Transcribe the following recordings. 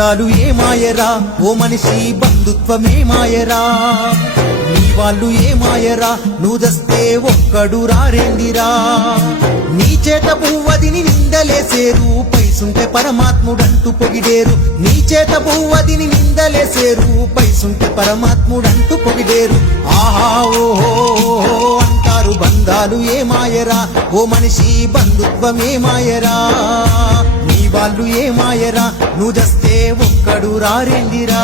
బంధాలు ఏమాయరా ఓ మనిషి బంధుత్వమే మాయరా నీ వాళ్ళు ఏమాయరా నువ్వు దస్తే ఒక్కడు రారేందిరా నీ చేత పువ్వదిని నిందలేసేరు పైసుంటే పరమాత్ముడంటూ పొగిడేరు నీ చేత పువ్వదిని నిందలేసేరు పైసుంటే పరమాత్ముడంటూ పొగిడేరు ఆహా ఓహో అంటారు బంధాలు ఏమాయరా ఓ మనిషి బంధుత్వమే మాయరా నీ వాళ్ళు ఏమాయరా నువ్వు దస్తే ఒక్కడు రారేందిరా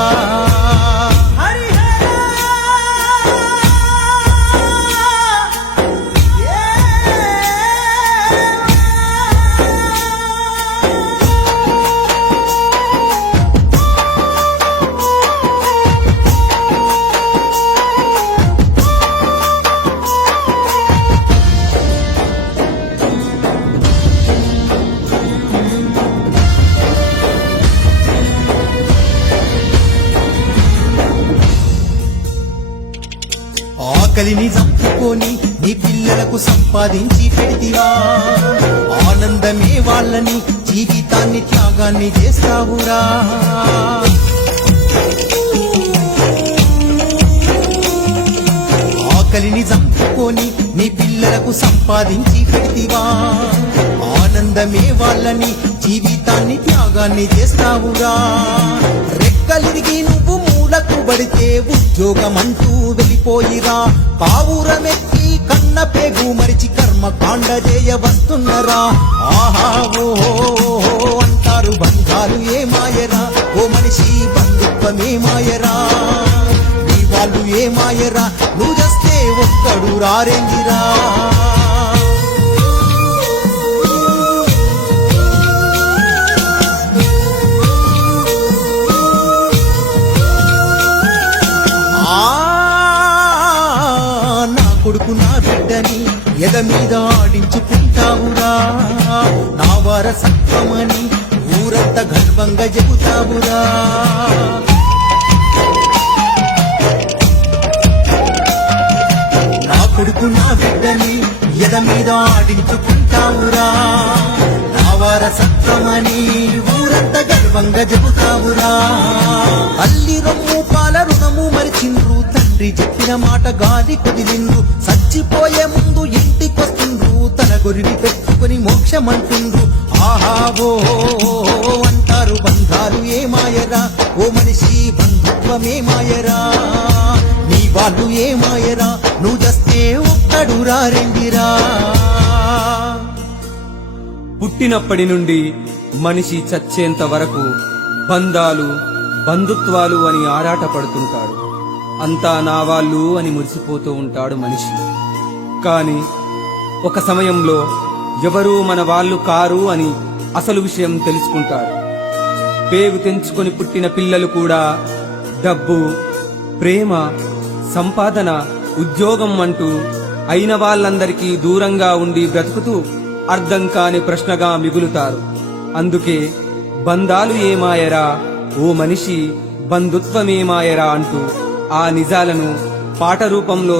ఆకలిని చంపుకొని నీ పిల్లలకు సంపాదించి పెడితివా ఆనందమే వాళ్ళని జీవితాన్ని త్యాగాన్ని చేస్తావురా ఆకలిని చంపుకొని నీ పిల్లలకు సంపాదించి పెడితివా ఆనందమే వాళ్ళని జీవితాన్ని త్యాగాన్ని చేస్తావురా రెక్కలిరిగి నువ్వు మూలకు పడితే ఉద్యోగమంటూ వెళ్ళిపోయిరా పావురమెక్కి కన్న పేగు మరిచి కర్మకాండ చేయ వస్తున్నరా ఆహా ఓహో అంటారు బంధాలు ఏమాయరా ఓ మనిషి బంధుత్వమే మాయరా నీ వాళ్ళు ఏమాయరా నువ్వు చేస్తే ఒక్కడు రారేందిరా కొడుకు నా బిడ్డని ఎద మీద ఆడించుకుంటావురా నా వారసత్వమని ఊరంతా గర్వంగా చెబుతావురా నా కొడుకు నా బిడ్డని ఎద మీద ఆడించుకుంటావురా నా వారసత్వమని ఊరంతా గర్వంగా చెబుతావురా అల్లి రొమ్ము పాల రుణము మరిచిండ్రు తండ్రి చెప్పిన మాట గాలి కుదిలిండ్రు చచ్చిపోయే ముందు ఇంటికొస్తుండ్రు తన గొరిని పెట్టుకుని మోక్షమంటుండ్రు ఆహా ఓ అంటారు బంధాలు ఏమాయరా ఓ మనిషి బంధుత్వమే మాయరా నీ వాళ్ళు ఏమాయరా నువ్వు చేస్తే ఒక్కడు రారేందిరా పుట్టినప్పటి నుండి మనిషి చచ్చేంత వరకు బంధాలు బంధుత్వాలు అని ఆరాటపడుతుంటాడు అంతా నా వాళ్ళు అని మురిసిపోతూ ఉంటాడు మనిషి. కాని ఒక సమయంలో ఎవరూ మన వాళ్ళు కారు అని అసలు విషయం తెలుసుకుంటాడు. పేగు తెంచుకొని పుట్టిన పిల్లలు కూడా డబ్బు, ప్రేమ, సంపాదన, ఉద్యోగం అంటూ అయిన వాళ్ళందరికీ దూరంగా ఉండి బ్రతుకుతూ అర్థం కాని ప్రశ్నగా మిగులుతారు. అందుకే బంధాలు ఏమాయరా ఓ మనిషి బంధుత్వమేమాయరా అంటూ ఆ నిజాలను పాట రూపంలో